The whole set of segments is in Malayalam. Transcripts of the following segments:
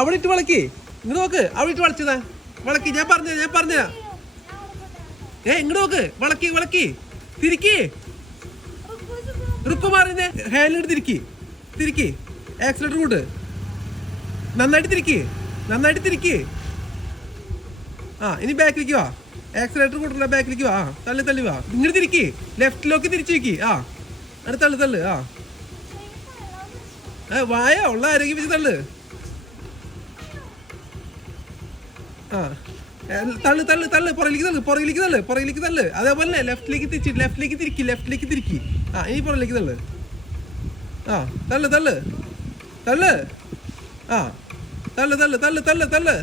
അവിടെ ഇട്ട് വളക്കി. ഇങ്ങോട്ട് നോക്ക്, അവിടെ ഇട്ട് വളച്ചതാ. വളക്കി, ഞാൻ പറഞ്ഞ ഇങ്ങോട്ട് നോക്ക്. വളക്കി തിരിക്കി. റുക്കുമാറിന്റെ ഹാൻഡിൽ തിരിക്കി. ആക്സിലേറ്റർ കൂട്ട്. നന്നായിട്ട് തിരിക്കി. ഇനി ബാക്കിലേക്ക് വാ. ആക്സിലേറ്റർ കൂട്ടണ്ട, ബാക്കിലേക്ക് വാ. തള്ളി വാ. ഇങ്ങോട്ട് തിരിക്കി. ലെഫ്റ്റിലേക്ക് തിരിച്ചു വെക്കി. അങ്ങനെ തള്ളു. വായ ഉള്ള ആരോഗ്യം വെച്ച് തള്ളു. തള്ളു. പുറകിലേക്ക് തള്ളു. അതേപോലെ ലെഫ്റ്റിലേക്ക് തിരിക്കി. ഇനി പുറകിലേക്ക് തള്ളു. തള്ളു. തള്ളു.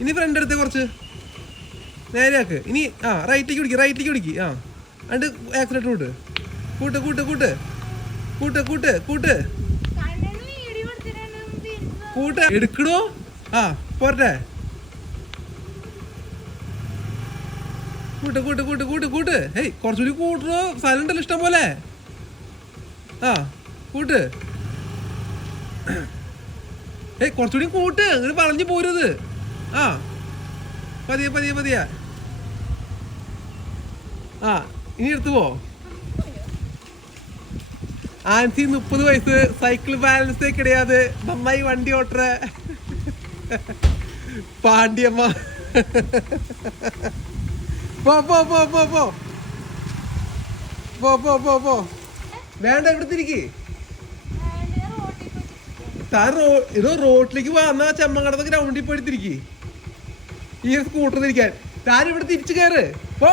ഇനി ഫ്രണ്ട് എടുത്ത് കുറച്ച് നേരെയാക്ക്. ഇനി റൈറ്റിലേക്ക് പിടിക്ക്. അണ്ട് ആക്സിലേറ്റർ കൂട്ട് എടുക്കണോ. പോരട്ടെ. കൂട്ട്. ഹേയ് കുറച്ചുകൂടി കൂട്ടണോ. സ്ഥലം ഉണ്ടല്ലോ ഇഷ്ടം പോലെ. കൂട്ട്. ഏയ് കുറച്ചുകൂടി കൂട്ട്. അങ്ങനെ പറഞ്ഞു പോരുത്. പതിയെ. ഇനി എടുത്തു പോ. ആൻസി 30 വയസ്സ്, സൈക്കിൾ ബാലൻസ് കിടയാതെ നന്നായി വണ്ടി ഓട്ടറ പാണ്ഡ്യമ്മ. പോ. വേണ്ട, ഇവിടെ തിരിക്കി. ഇതോ റോഡിലേക്ക് വന്നാ ചെമ്മങ്കടത്ത് ഗ്രൗണ്ടിൽ പോയി തിരിക്കി. ഈ സ്കൂട്ടർ തിരിക്കാൻ. താൻ ഇവിടെ തിരിച്ചു കയറ്. പോ.